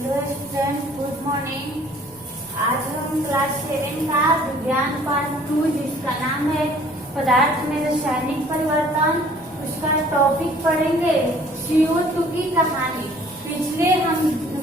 Hello student, good morning. आज हम class 7 का विज्ञान पार्ट 2 जिसका नाम है पदार्थ में रासायनिक परिवर्तन, उसका टॉपिक पढ़ेंगे CO2 की कहानी।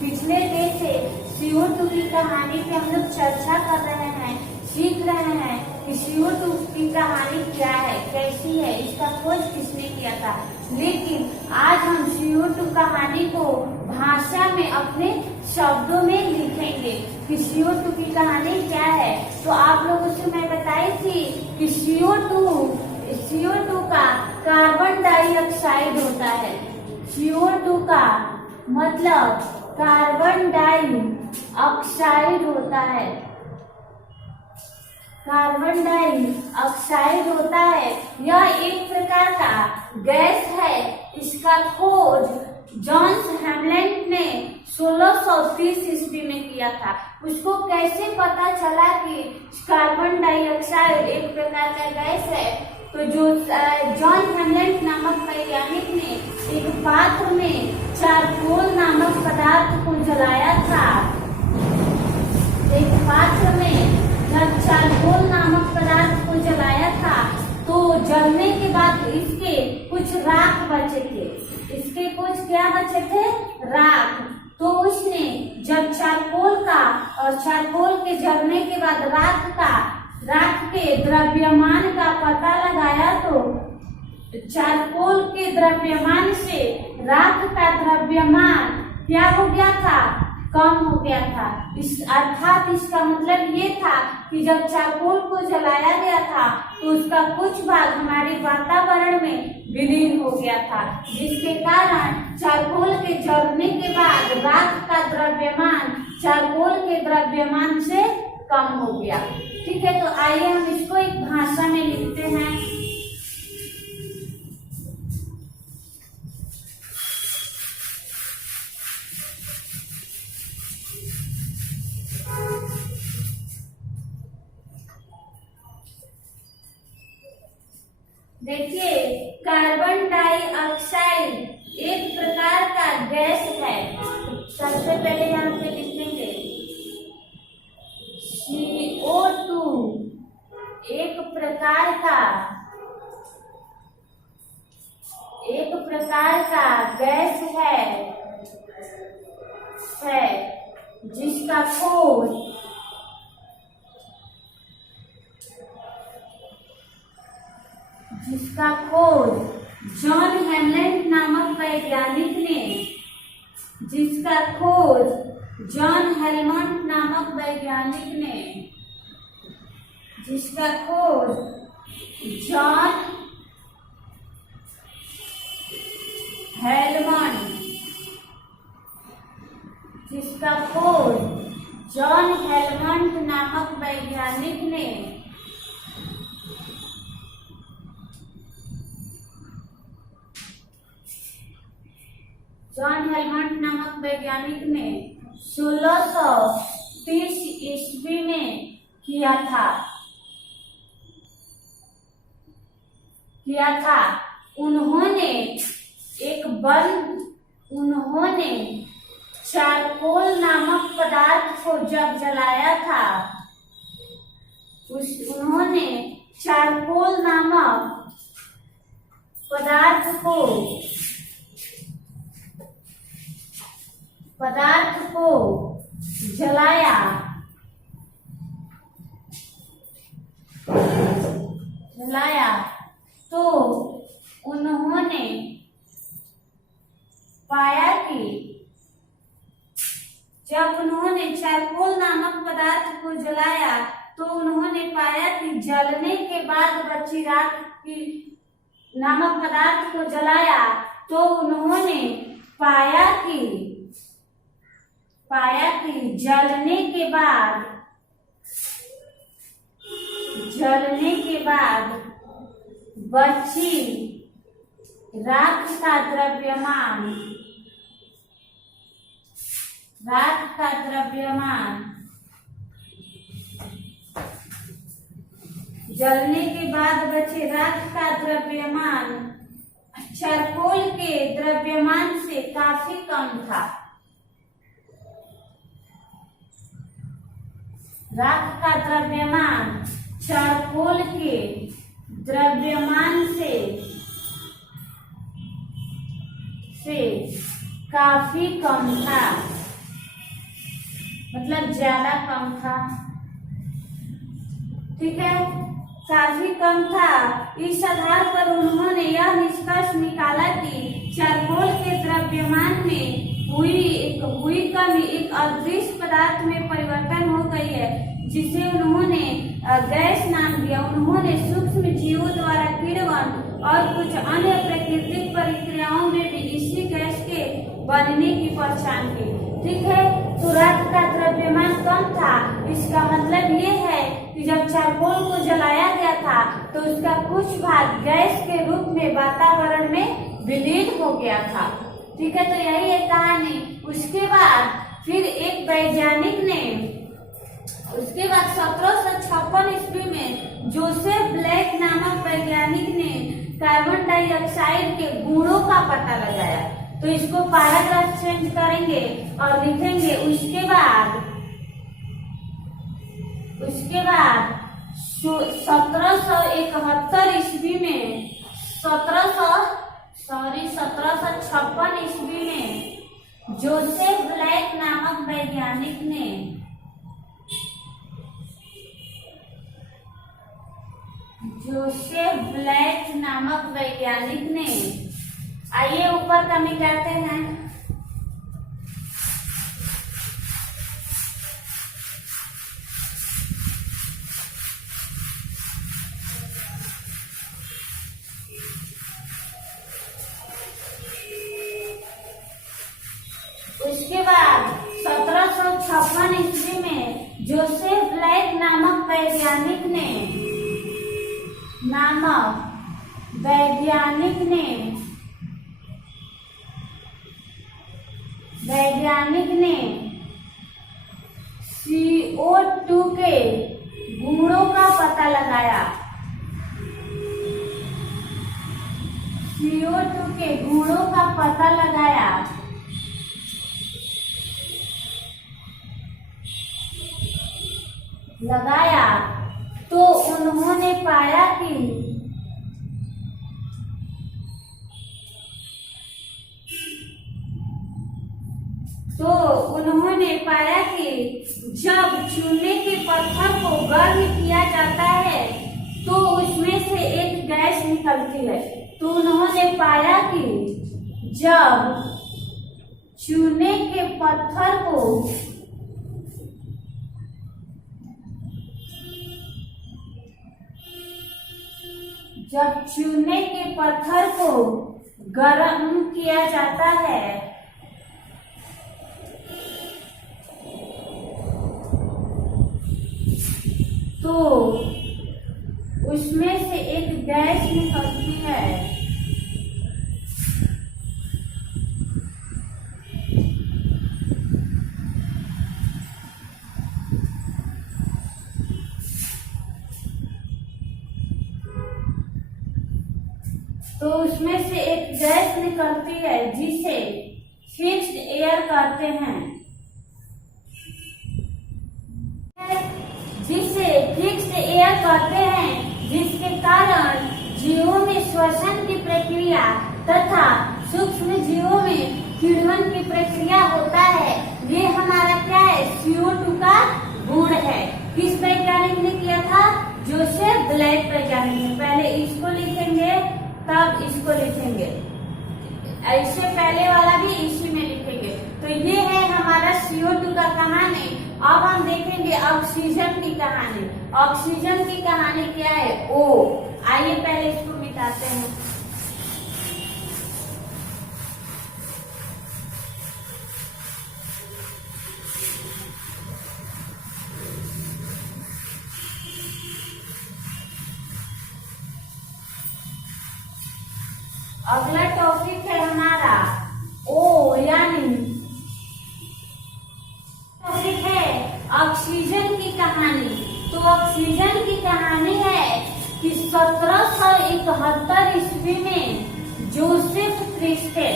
पिछले डे से CO2 की कहानी पे हम लोग चर्चा कर रहे हैं, सीख रहे हैं कि CO2 की कहानी क्या है, कैसी है, इसका खोज किसने किया था। लेकिन आज हम CO2 कहानी को भाषा में अपने शब्दों में लिखेंगे कि CO2 की कहानी क्या है। तो आप लोगों से मैं बताई थी कि CO2 का कार्बन डाइऑक्साइड होता है। CO2 का मतलब कार्बन डाइऑक्साइड होता है। कार्बन डाइऑक्साइड होता है। यह एक प्रकार का गैस है। इसका खोज जॉन हेमलेट ने 1630 ईस्वी में किया था। उसको कैसे पता चला कि कार्बन डाइऑक्साइड एक प्रकार का गैस है? तो जो जॉन हेमलेट नामक वैज्ञानिक ने एक पात्र में चारकोल नामक पदार्थ को जलाया था। एक पात्र में जब चारकोल नामक पदार्थ को जलाया था तो जलने के बाद इसके कुछ राख बचे थे। इसके कुछ क्या बचे थे? राख। तो उसने जब चारकोल के जलने के बाद राख के द्रव्यमान का पता लगाया तो चारकोल के द्रव्यमान से राख का द्रव्यमान क्या हो गया था? कम हो गया था। अर्थात इसका मतलब ये था कि जब चारकोल को जलाया गया था तो उसका कुछ भाग हमारे वातावरण में विलीन हो गया था, जिसके कारण चारकोल के जलने के बाद राख का द्रव्यमान चारकोल के द्रव्यमान से कम हो गया। ठीक है, तो आइए हम इसको एक भाषा में लिखते हैं। देखिए, कार्बन डाइऑक्साइड एक प्रकार का गैस है। सबसे पहले यहाँ पे लिखेंगे CO2 एक प्रकार का गैस है जिसका खोज जॉन हेमलेट नामक वैज्ञानिक ने जॉन हेलमंड नामक वैज्ञानिक ने 1630 ईस्वी में किया था। उन्होंने चारकोल नामक पदार्थ को जब जलाया था, उन्होंने चारकोल नामक पदार्थ को जलाया तो उन्होंने पाया कि जब उन्होंने चारकोल नामक पदार्थ को जलाया तो उन्होंने पाया कि जलने के बाद बची राख की नामक पदार्थ को जलाया तो उन्होंने पाया कि जलने के बाद बची राख का द्रव्यमान जलने के बाद बचे राख का द्रव्यमान चारकोल के द्रव्यमान से काफी कम था। राख का द्रव्यमान चारकोल के द्रव्यमान से काफी कम था, मतलब ज्यादा कम था। ठीक है, काफी कम था। इस आधार पर उन्होंने यह निष्कर्ष निकाला कि चारकोल के द्रव्यमान में हुई कमी एक अदृश्य पदार्थ में परिवर्तन हो गई है, जिसे उन्होंने गैस नाम दिया। उन्होंने सूक्ष्म जीवों द्वारा किण्वन और कुछ अन्य प्राकृतिक प्रक्रियाओं में भी इसी गैस के बनने की पहचान की। ठीक है, तो राख का द्रव्यमान कम था। इसका मतलब ये है कि जब चारकोल को जलाया गया था तो उसका कुछ भाग गैस के रूप में वातावरण में विलीन हो गया था। ठीक है, तो यही है कहानी। उसके बाद फिर एक वैज्ञानिक ने, उसके बाद 1756 ईस्वी में जोसेफ ब्लैक नामक वैज्ञानिक ने कार्बन डाइऑक्साइड के गुणों का पता लगाया। तो इसको पैराग्राफ चेंज करेंगे और लिखेंगे उसके बाद 1771 ईस्वी में 1756 ईस्वी में जोसेफ ब्लैक नामक वैज्ञानिक ने आइए ऊपर का मिटाते हैं। उसके बाद 1756 ईस्वी में जोसेफ ब्लैक नामक वैज्ञानिक ने CO2 के गुणों का पता लगाया। CO2 के गुणों का पता लगाया तो उन्होंने पाया कि जब चूने के पत्थर को गर्म किया जाता है तो उसमें से एक गैस निकलती है। तो उन्होंने पाया कि जब चूने के पत्थर को गर्म किया जाता है तो उसमें से एक गैस निकलती है। जिसे फिक्स्ड एयर कहते हैं। जिसके कारण जीवों में श्वसन की प्रक्रिया तथा सूक्ष्म जीवों में किण्वन की प्रक्रिया होता है। ये हमारा क्या है? CO2 का गुण है। किस वैज्ञानिक ने किया था? जोसेफ ब्लैक वैज्ञानिक ने। पहले इसको लिखेंगे तब इसको लिखेंगे, ऐसे पहले वाला भी इसी में लिखेंगे। तो ये है हमारा CO2 का कहानी। अब हम देखेंगे ऑक्सीजन की कहानी। ऑक्सीजन की कहानी क्या है? O। आइए पहले इसको मिटाते हैं। अगला टॉपिक है हमारा O, यानी टॉपिक है ऑक्सीजन की कहानी। तो ऑक्सीजन की कहानी है कि 1771 ईस्वी में जोसेफ क्रिस्टल,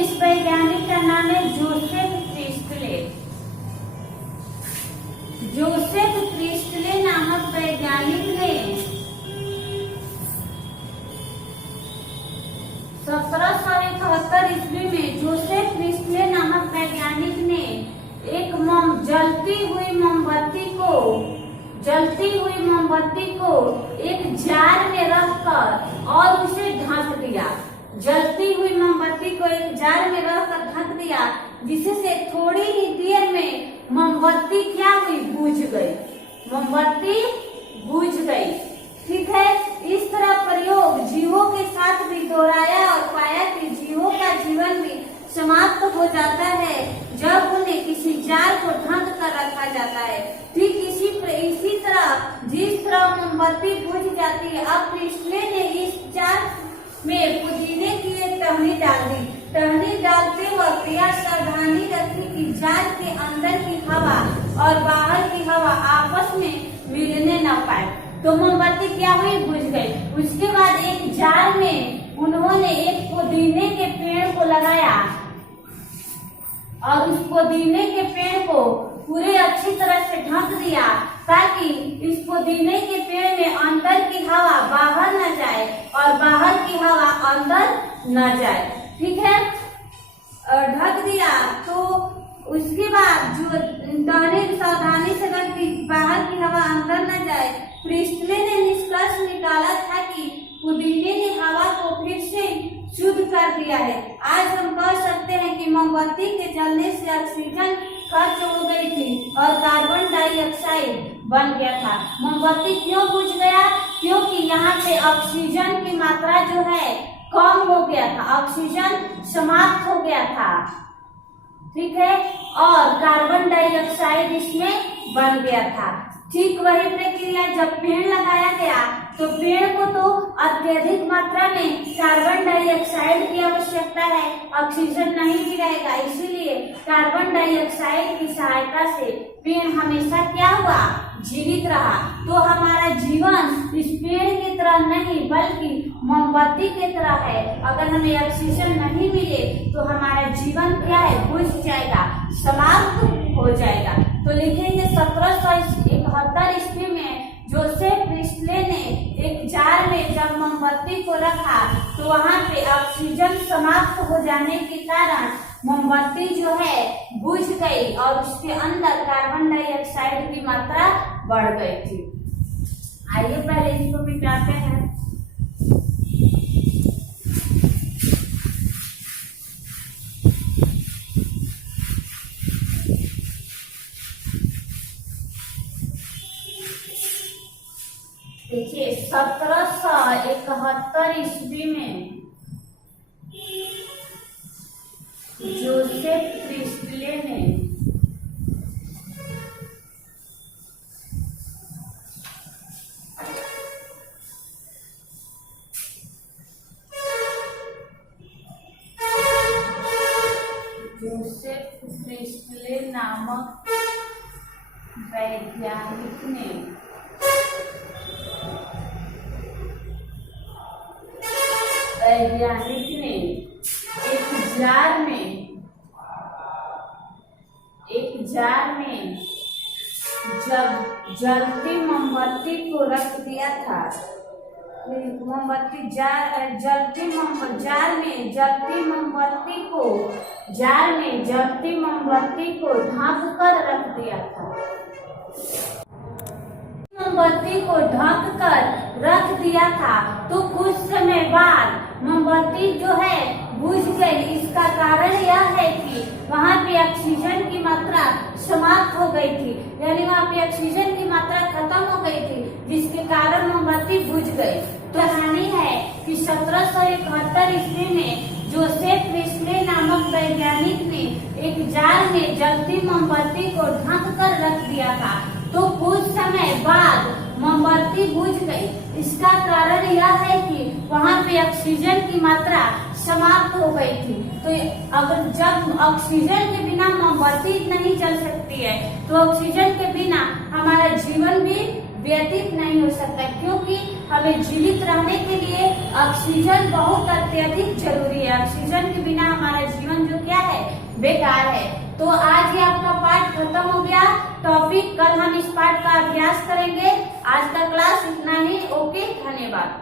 इस वैज्ञानिक का नाम है जोसेफ क्रिस्टल। जोसेफ वैज्ञानिक ने 1771 ईस्वी में जोसेफ प्रिस्टले नामक वैज्ञानिक ने एक जलती हुई मोमबत्ती को एक जार में रखकर और उसे ढक दिया। जलती हुई मोमबत्ती को एक जार में रखकर ढक दिया, जिससे थोड़ी ही देर में मोमबत्ती क्या हुई? बुझ गई। मोमबत्ती बुझ गई। ठीक है। इस तरह प्रयोग जीवों के साथ भी दोहराया और पाया कि जीवों का जीवन भी समाप्त हो जाता है जब उन्हें किसी जार को ढक कर रखा जाता है। ठीक इसी तरह जिस तरह मोमबत्ती बुझ जाती है, अब प्रिस्टले ने इस जार में पुदीने की एक टहनी डाल दी। टहनी डालते वक्त यह सावधानी रखी कि जार के अंदर की हवा और बाहर की हवा आपस में मिलने न पाए। तो मोमबत्ती क्या हुई? बुझ गई। उसके बाद एक जार में उन्होंने एक पुदीने के पेड़ को लगाया और उस पुदीने के पेड़ को पूरे अच्छी तरह से ढक दिया, ताकि इस पुदीने के पेड़ में अंदर की हवा बाहर न जाए और बाहर की हवा अंदर न जाए। ठीक है। ढक दिया। तो उसके बाद जो टहनी सावधानी से रखी बाहर की हवा अंदर न जाए, प्रिस्टले ने निष्कर्ष निकाला था कि पुदीने ने हवा को फिर से शुद्ध कर दिया है। आज हम कह सकते हैं कि मोमबत्ती के जलने से ऑक्सीजन खर्च हो गई थी और कार्बन डाइऑक्साइड बन गया था। मोमबत्ती क्यों बुझ गया? क्योंकि यहाँ पे ऑक्सीजन की मात्रा जो है कम हो गया था, ऑक्सीजन समाप्त हो गया था। ठीक है। और कार्बन डाइऑक्साइड इसमें बन गया था। ठीक वही प्रक्रिया जब पेड़ लगाया गया तो पेड़ को तो अत्यधिक मात्रा में कार्बन डाइऑक्साइड की आवश्यकता है, ऑक्सीजन नहीं भी रहेगा, इसीलिए कार्बन डाइऑक्साइड की सहायता से पेड़ हमेशा क्या हुआ? जीवित रहा। तो हमारा जीवन इस पेड़ की तरह नहीं बल्कि मोमबत्ती की तरह है। अगर हमें ऑक्सीजन नहीं मिले तो हमारा जीवन क्या है? बुझ जाएगा, समाप्त हो जाएगा। तो लिखेंगे 1771 ईस्वी में जोसेफ प्रिस्टले ने एक जार में जब मोमबत्ती को रखा तो वहाँ पे ऑक्सीजन समाप्त हो जाने के कारण मोमबत्ती जो है बुझ गई और उसके अंदर कार्बन डाइऑक्साइड की मात्रा बढ़ गई थी। आइए पहले इसको मिटाते हैं। देखिए 1771 ईस्वी में जोसेफ प्रिस्टले ने नामक वैज्ञानिक ने एक जार में जब जलती मोमबत्ती को रख दिया था, जार में जलती मोमबत्ती को ढक कर रख दिया था। मोमबत्ती को ढक कर रख दिया था तो कुछ समय बाद मोमबत्ती जो है बुझ गई। इसका कारण यह है कि वहाँ पे ऑक्सीजन की मात्रा समाप्त हो गई थी, यानी वहाँ पे ऑक्सीजन की मात्रा खत्म हो गई थी, जिसके कारण मोमबत्ती बुझ गई। तो कहानी है कि 1771 ईस्वी में जोसेफ प्रिस्टले नामक वैज्ञानिक ने एक जार में जलती मोमबत्ती को ढक कर रख दिया था तो कुछ समय बाद मोमबत्ती बुझ गई। इसका कारण यह है कि वहाँ पे ऑक्सीजन की मात्रा समाप्त हो गई थी। तो अगर जब ऑक्सीजन के बिना मोमबत्ती नहीं जल सकती है तो ऑक्सीजन के बिना हमारा जीवन भी व्यतीत नहीं हो सकता, क्योंकि हमें जीवित रहने के लिए ऑक्सीजन बहुत अत्यधिक जरूरी है। ऑक्सीजन के बिना हमारा जीवन जो क्या है बेकार है। तो आज ही आपका पाठ खत्म हो गया। टॉपिक कल हम इस पाठ का अभ्यास करेंगे। आज का क्लास इतना ही। ओके, धन्यवाद।